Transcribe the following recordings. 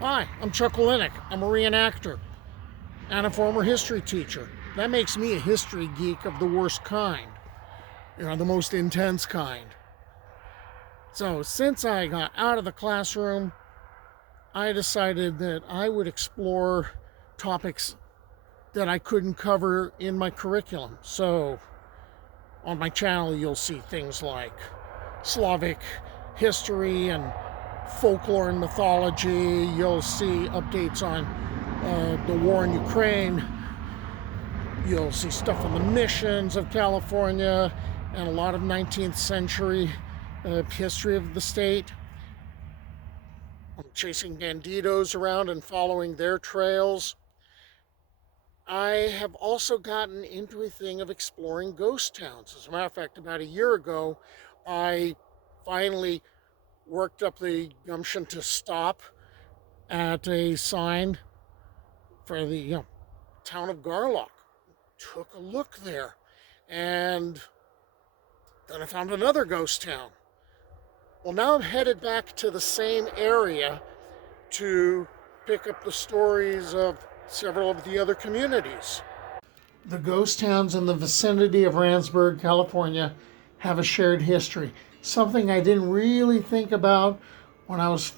Hi, I'm Chuck Linick. I'm a reenactor and a former history teacher. That makes me a history geek of the worst kind, the most intense kind. So since I got out of the classroom, I decided that I would explore topics that I couldn't cover in my curriculum. So on my channel, you'll see things like Slavic history and folklore and mythology. You'll see updates on the war in Ukraine. You'll see stuff on the missions of California and a lot of 19th century history of the state. I'm chasing banditos around and following their trails. I have also gotten into a thing of exploring ghost towns. As a matter of fact, about a year ago, I finally worked up the gumption to stop at a sign for the Town of Garlock. Took a look there, and then I found another ghost town. Well, now I'm headed back to the same area to pick up the stories of several of the other communities. The ghost towns in the vicinity of Randsburg, California, have a shared history. Something I didn't really think about when I was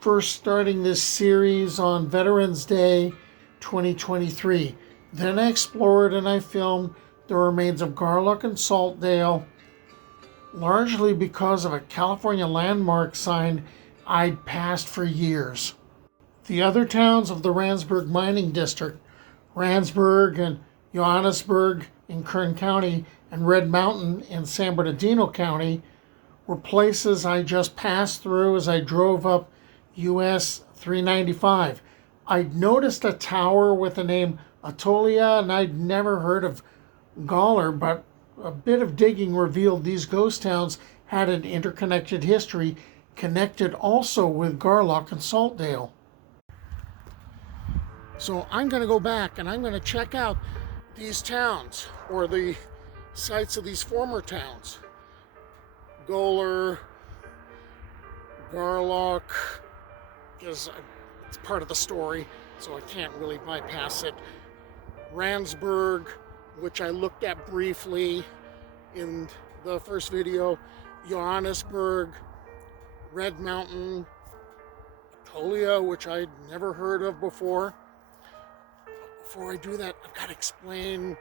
first starting this series on Veterans Day 2023. Then I explored and I filmed the remains of Garlock and Saltdale, largely because of a California landmark sign I'd passed for years. The other towns of the Randsburg mining district, Randsburg and Johannesburg in Kern County and Red Mountain in San Bernardino County, were places I just passed through as I drove up US 395. I'd noticed a tower with the name Atolia, and I'd never heard of Goler, but a bit of digging revealed these ghost towns had an interconnected history, connected also with Garlock and Saltdale. So I'm going to go back and I'm going to check out these towns, or the sites of these former towns. Goler, Garlock, because it's part of the story, so I can't really bypass it. Randsburg, which I looked at briefly in the first video. Johannesburg, Red Mountain, Atolia, which I'd never heard of before. But before I do that, I've got to explain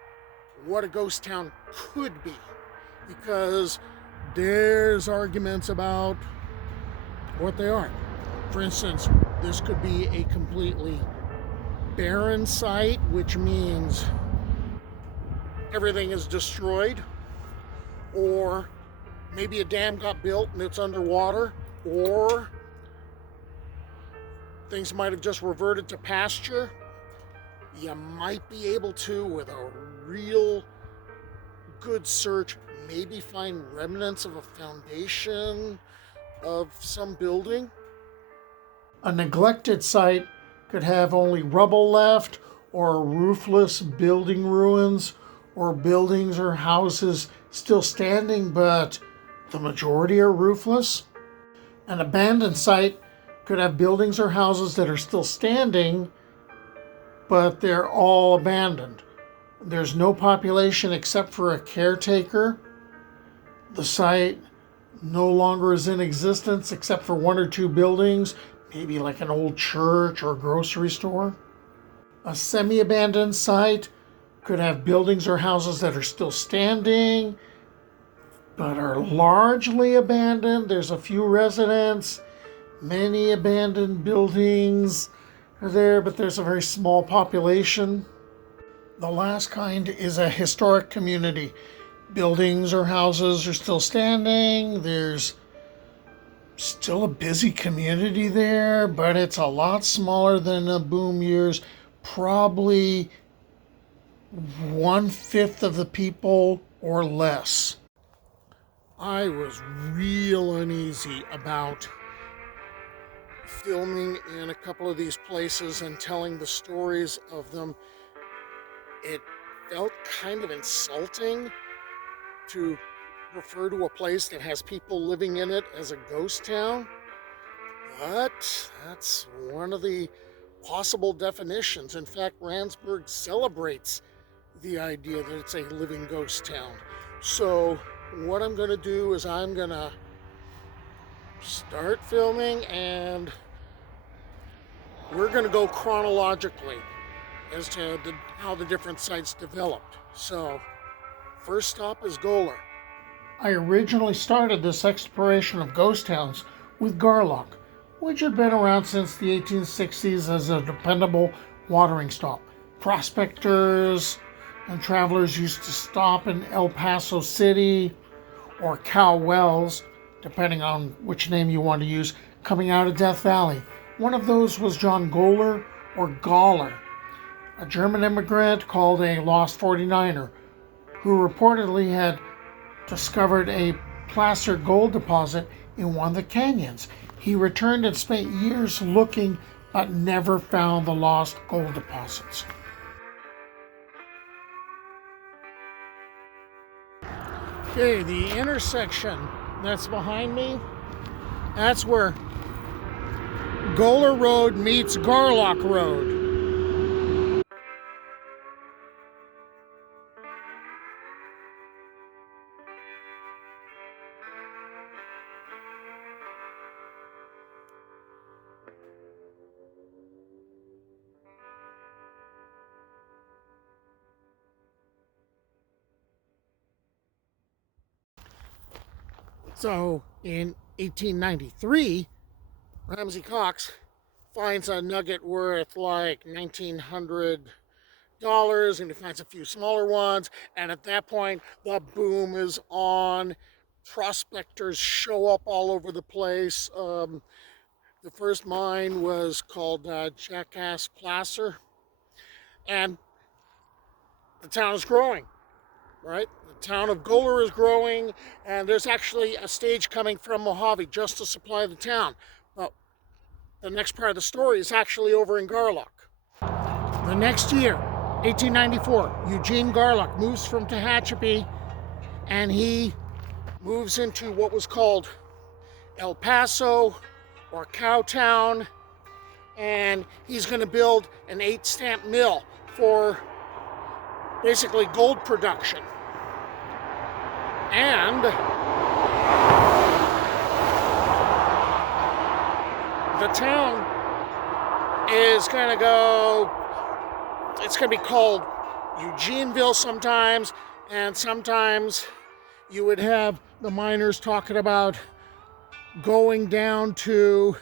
what a ghost town could be, because there's arguments about what they are. For instance, this could be a completely barren site, which means everything is destroyed, or maybe a dam got built and it's underwater, or things might have just reverted to pasture. You might be able to, with a real good search, maybe find remnants of a foundation of some building. A neglected site could have only rubble left, or roofless building ruins, or buildings or houses still standing, but the majority are roofless. An abandoned site could have buildings or houses that are still standing, but they're all abandoned. There's no population except for a caretaker. The site no longer is in existence except for one or two buildings, maybe like an old church or grocery store. A semi-abandoned site could have buildings or houses that are still standing, but are largely abandoned. There's a few residents, many abandoned buildings are there, but there's a very small population. The last kind is a historic community. Buildings or houses are still standing. There's still a busy community there, but it's a lot smaller than the boom years. Probably 1/5 of the people or less. I was real uneasy about filming in a couple of these places and telling the stories of them. It felt kind of insulting to refer to a place that has people living in it as a ghost town. but that's one of the possible definitions. In fact, Randsburg celebrates the idea that it's a living ghost town. So what I'm going to do is I'm going to start filming, and we're going to go chronologically as to how the different sites developed. So first stop is Goler. I originally started this exploration of ghost towns with Garlock, which had been around since the 1860s as a dependable watering stop. Prospectors and travelers used to stop in El Paso City or Cow Wells, depending on which name you want to use, coming out of Death Valley. One of those was John Goler or Goler, a German immigrant called a Lost 49er, who reportedly had discovered a placer gold deposit in one of the canyons. He returned and spent years looking, but never found the lost gold deposits. Okay, the intersection that's behind me, that's where Goler Road meets Garlock Road. So in 1893, Ramsey Cox finds a nugget worth like $1,900, and he finds a few smaller ones, and at that point the boom is on. Prospectors show up all over the place. The first mine was called Jackass Placer, and the town is growing, right? The town of Goler is growing, and there's actually a stage coming from Mojave just to supply the town. But the next part of the story is actually over in Garlock. The next year, 1894, Eugene Garlock moves from Tehachapi, and he moves into what was called El Paso or Cowtown, and he's going to build an 8-stamp mill for basically gold production. And the town is going to go, it's going to be called Eugeneville sometimes, and sometimes you would have the miners talking about going down to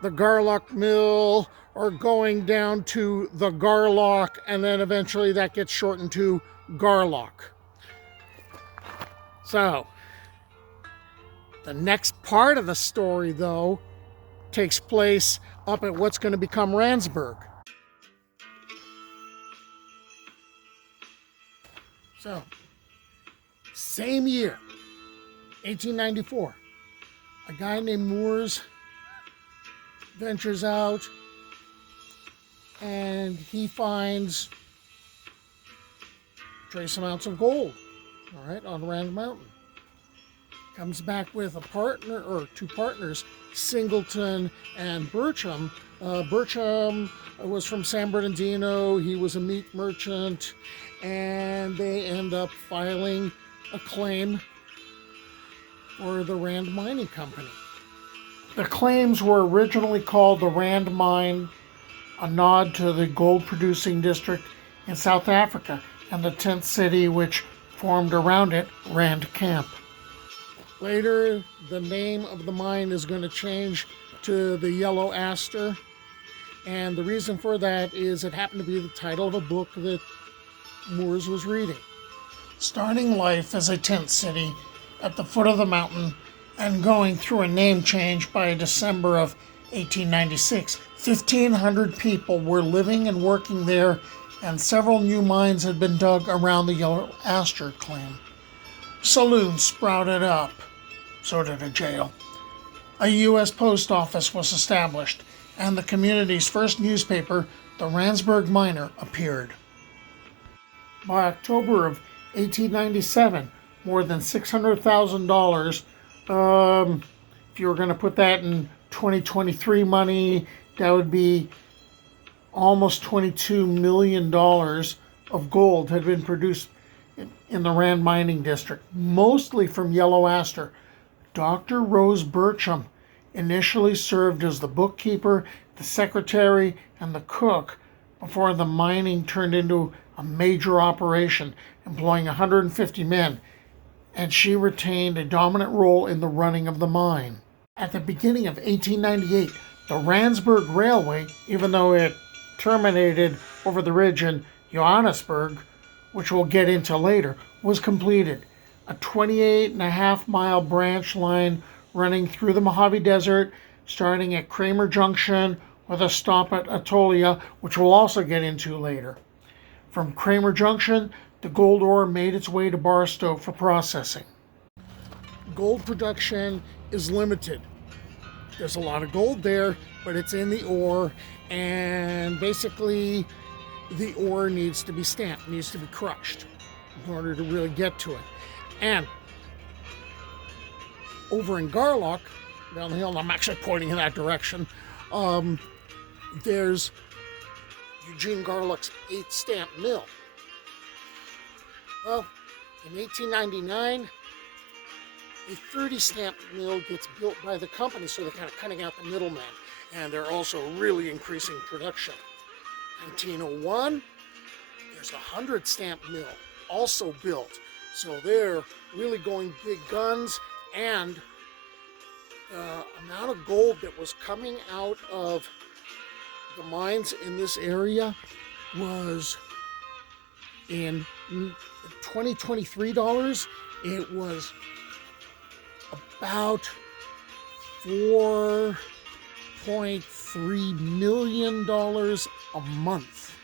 the Garlock Mill or going down to the Garlock, and then eventually that gets shortened to Garlock. So, the next part of the story, though, takes place up at what's going to become Randsburg. So, same year, 1894, a guy named Moores ventures out, and he finds trace amounts of gold, all right, on Rand Mountain. Comes back with a partner, or two partners, Singleton and Burcham. Burcham was from San Bernardino. He was a meat merchant, and they end up filing a claim for the Rand Mining Company. The claims were originally called the Rand Mine, a nod to the gold-producing district in South Africa and the tent city which formed around it, Rand Camp. Later, the name of the mine is going to change to the Yellow Aster, and the reason for that is it happened to be the title of a book that Moores was reading. Starting life as a tent city at the foot of the mountain and going through a name change by December of 1896, 1,500 people were living and working there, and several new mines had been dug around the Yellow Aster claim. Saloons sprouted up, so did a jail. A U.S. post office was established, and the community's first newspaper, the Randsburg Miner, appeared. By October of 1897, more than $600,000, if you were going to put that in 2023 money, that would be almost $22 million of gold had been produced in the Rand mining district, mostly from yellow aster. Dr. Rose Burcham initially served as the bookkeeper, the secretary, and the cook before the mining turned into a major operation, employing 150 men, and she retained a dominant role in the running of the mine. At the beginning of 1898, the Randsburg Railway, even though it terminated over the ridge in Johannesburg, which we'll get into later, was completed. A 28.5-mile branch line running through the Mojave Desert, starting at Kramer Junction with a stop at Atolia, which we'll also get into later. From Kramer Junction, the gold ore made its way to Barstow for processing. Gold production is limited. There's a lot of gold there, but it's in the ore, and basically the ore needs to be stamped, needs to be crushed in order to really get to it. And over in Garlock, down the hill, and I'm actually pointing in that direction, there's Eugene Garlock's 8th stamp mill. Well, in 1899, a 30 stamp mill gets built by the company, so they're kind of cutting out the middleman, and they're also really increasing production. 1901, there's a 100 stamp mill also built, so they're really going big guns, and the amount of gold that was coming out of the mines in this area was, in 2023 dollars, it was about $4.3 million a month.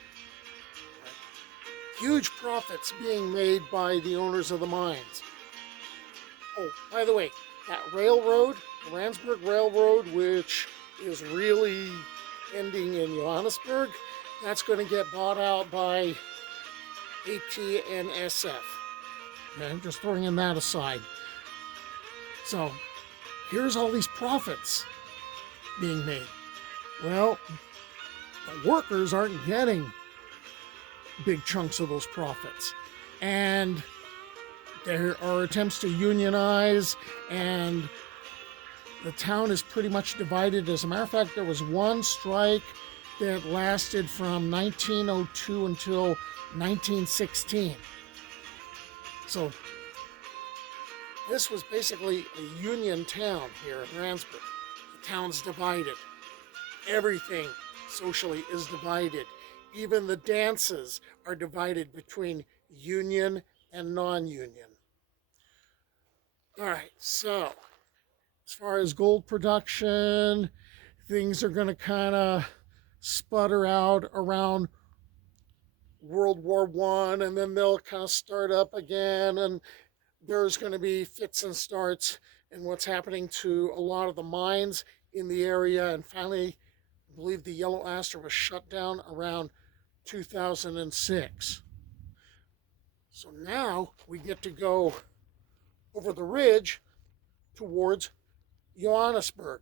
Huge profits being made by the owners of the mines. Oh, by the way, that railroad, the Randsburg Railroad, which is really ending in Johannesburg, that's going to get bought out by AT and SF. Okay, just throwing in that aside. So here's all these profits being made. Well, the workers aren't getting big chunks of those profits. And there are attempts to unionize, and the town is pretty much divided. As a matter of fact, there was one strike that lasted from 1902 until 1916. So this was basically a union town here in Randsburg. The town's divided. Everything socially is divided. Even the dances are divided between union and non-union. All right, so as far as gold production, things are going to kind of sputter out around World War I, and then they'll kind of start up again, and there's going to be fits and starts in what's happening to a lot of the mines in the area. And finally, I believe the yellow aster was shut down around 2006. So now we get to go over the ridge towards Johannesburg.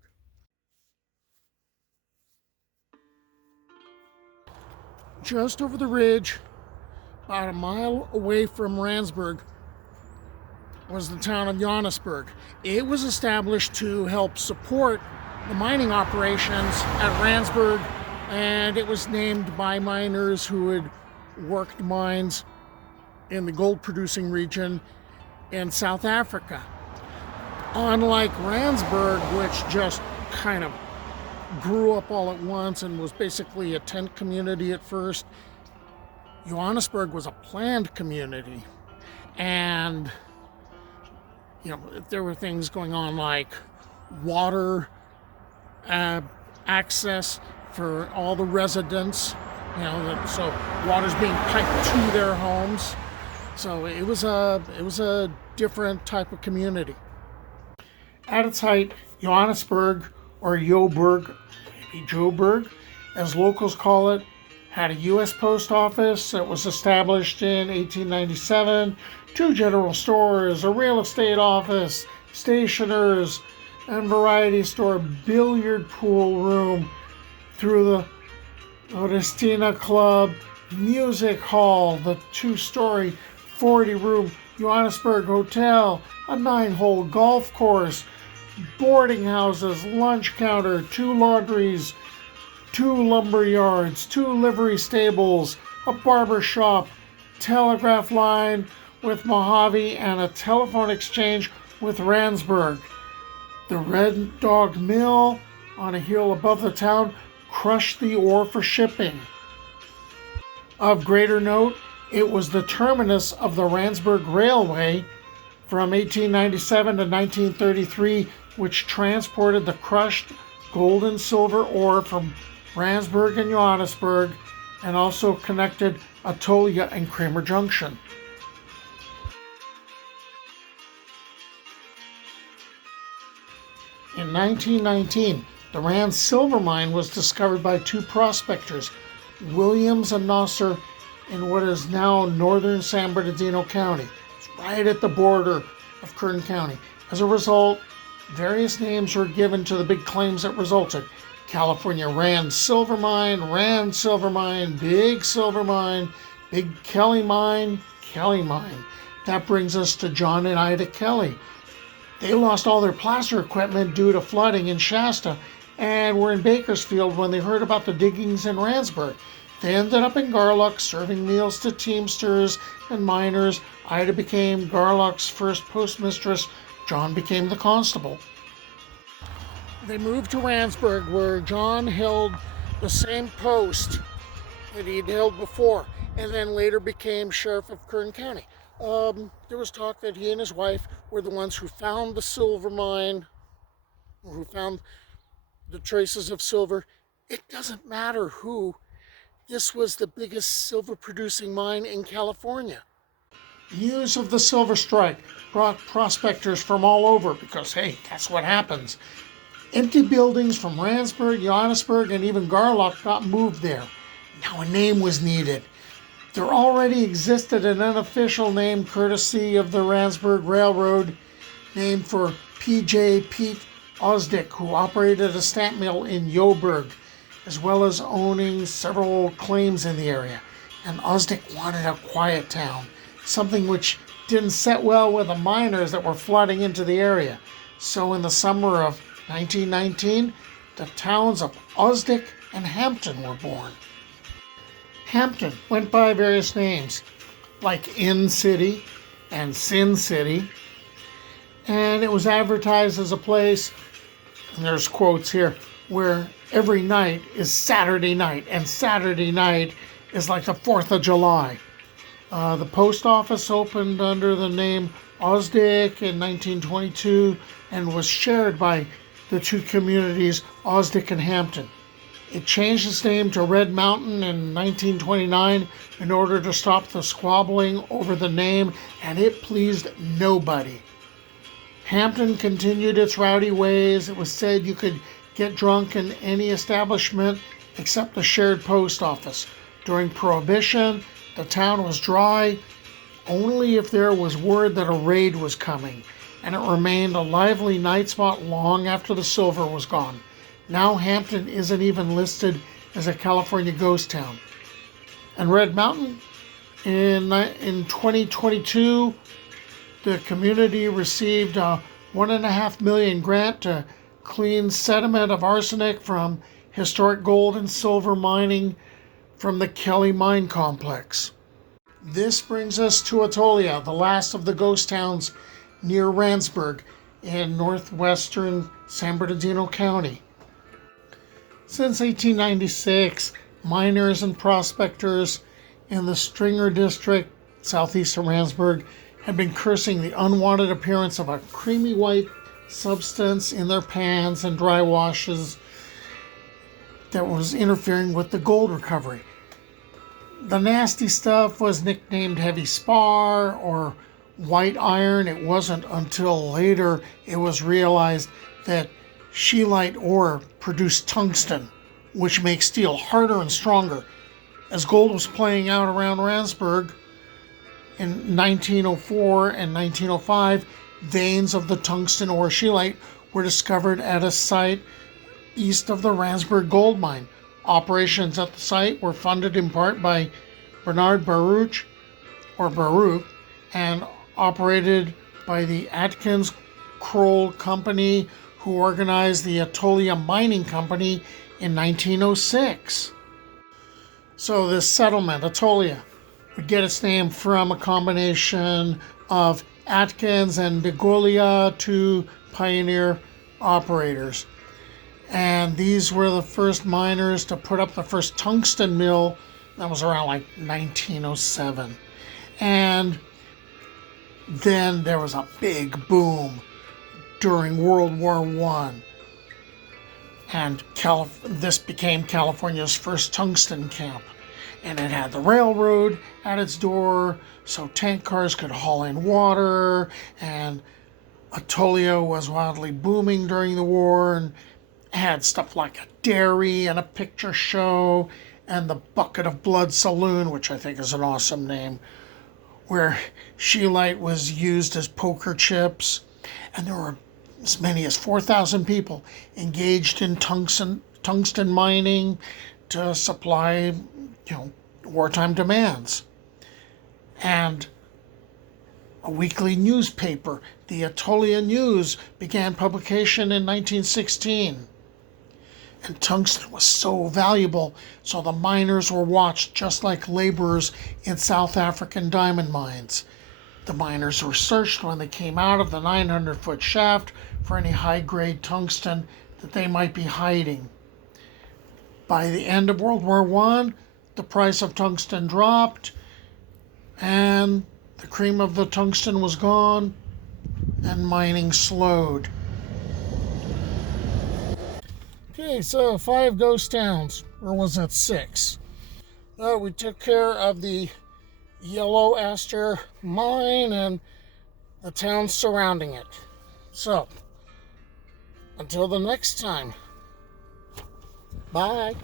Just over the ridge, about a mile away from Randsburg, was the town of Johannesburg. It was established to help support the mining operations at Randsburg, and it was named by miners who had worked mines in the gold producing region in South Africa. Unlike Randsburg, which just kind of grew up all at once and was basically a tent community at first, Johannesburg was a planned community. And you know, there were things going on like water access for all the residents, you know, so water's being piped to their homes. So it was a different type of community. At its height, Johannesburg, or Joburg, maybe Joburg, as locals call it, had a U.S. post office that was established in 1897, 2 general stores, a real estate office, stationers, and variety store, billiard pool room, through the Orestina Club, music hall, the 2-story, 40-room Johannesburg Hotel, a 9-hole golf course, boarding houses, lunch counter, 2 laundries, 2 lumber yards, 2 livery stables, a barber shop, telegraph line with Mojave, and a telephone exchange with Randsburg. The Red Dog Mill on a hill above the town crushed the ore for shipping. Of greater note, it was the terminus of the Randsburg Railway from 1897 to 1933, which transported the crushed gold and silver ore from Randsburg and Johannesburg, and also connected Atolia and Kramer Junction. In 1919, the Rand silver mine was discovered by 2 prospectors, Williams and Nasser, in what is now northern San Bernardino County. It's right at the border of Kern County. As a result, various names were given to the big claims that resulted. California Rand Silver Mine, Big Silver Mine, Big Kelly Mine, Kelly Mine. That brings us to John and Ida Kelly. They lost all their placer equipment due to flooding in Shasta and were in Bakersfield when they heard about the diggings in Randsburg. They ended up in Garlock serving meals to teamsters and miners. Ida became Garlock's first postmistress. John became the constable. They moved to Randsburg, where John held the same post that he'd held before, and then later became sheriff of Kern County. There was talk that he and his wife were the ones who found the silver mine, or who found the traces of silver. It doesn't matter who. This was the biggest silver producing mine in California. News of the silver strike brought prospectors from all over because, hey, that's what happens. Empty buildings from Randsburg, Johannesburg, and even Garlock got moved there. Now a name was needed. There already existed an unofficial name courtesy of the Randsburg Railroad, named for P.J. Pete Osdick, who operated a stamp mill in Joburg, as well as owning several claims in the area. And Osdick wanted a quiet town, something which didn't set well with the miners that were flooding into the area. So in the summer of 1919, the towns of Osdick and Hampton were born. Hampton went by various names, like Inn City and Sin City, and it was advertised as a place, and there's quotes here, where every night is Saturday night, and Saturday night is like the 4th of July. The post office opened under the name Osdick in 1922 and was shared by the 2 communities, Osdick and Hampton. It changed its name to Red Mountain in 1929 in order to stop the squabbling over the name, and it pleased nobody. Hampton continued its rowdy ways. It was said you could get drunk in any establishment except the shared post office. During Prohibition, the town was dry only if there was word that a raid was coming, and it remained a lively night spot long after the silver was gone. Now Hampton isn't even listed as a California ghost town. And Red Mountain, in 2022, the community received a $1.5 million grant to clean sediment of arsenic from historic gold and silver mining from the Kelly Mine Complex. This brings us to Atolia, the last of the ghost towns near Randsburg in northwestern San Bernardino County. Since 1896, miners and prospectors in the Stringer District, southeast of Randsburg, have been cursing the unwanted appearance of a creamy white substance in their pans and dry washes that was interfering with the gold recovery. The nasty stuff was nicknamed heavy spar or white iron. It wasn't until later it was realized that scheelite ore produced tungsten, which makes steel harder and stronger. As gold was playing out around Randsburg in 1904 and 1905, veins of the tungsten ore scheelite were discovered at a site east of the Randsburg gold mine. Operations at the site were funded in part by Bernard Baruch and operated by the Atkins Kroll Company, who organized the Atolia Mining Company in 1906. So this settlement, Atolia, would get its name from a combination of Atkins and Goler, two pioneer operators. And these were the first miners to put up the first tungsten mill. That was around like 1907. And then there was a big boom during World War I. And this became California's first tungsten camp. And it had the railroad at its door, so tank cars could haul in water. And Atolia was wildly booming during the war and had stuff like a dairy and a picture show and the Bucket of Blood Saloon, which I think is an awesome name, where scheelite was used as poker chips. And there were as many as 4,000 people engaged in tungsten mining to supply, wartime demands. And a weekly newspaper, the Atolia News, began publication in 1916. And tungsten was so valuable, so the miners were watched just like laborers in South African diamond mines. The miners were searched when they came out of the 900-foot shaft for any high-grade tungsten that they might be hiding. By the end of World War I, the price of tungsten dropped, and the cream of the tungsten was gone, and mining slowed. Okay, so 5 ghost towns, or was that 6? We took care of the Yellow Aster mine and the towns surrounding it. So, until the next time, bye.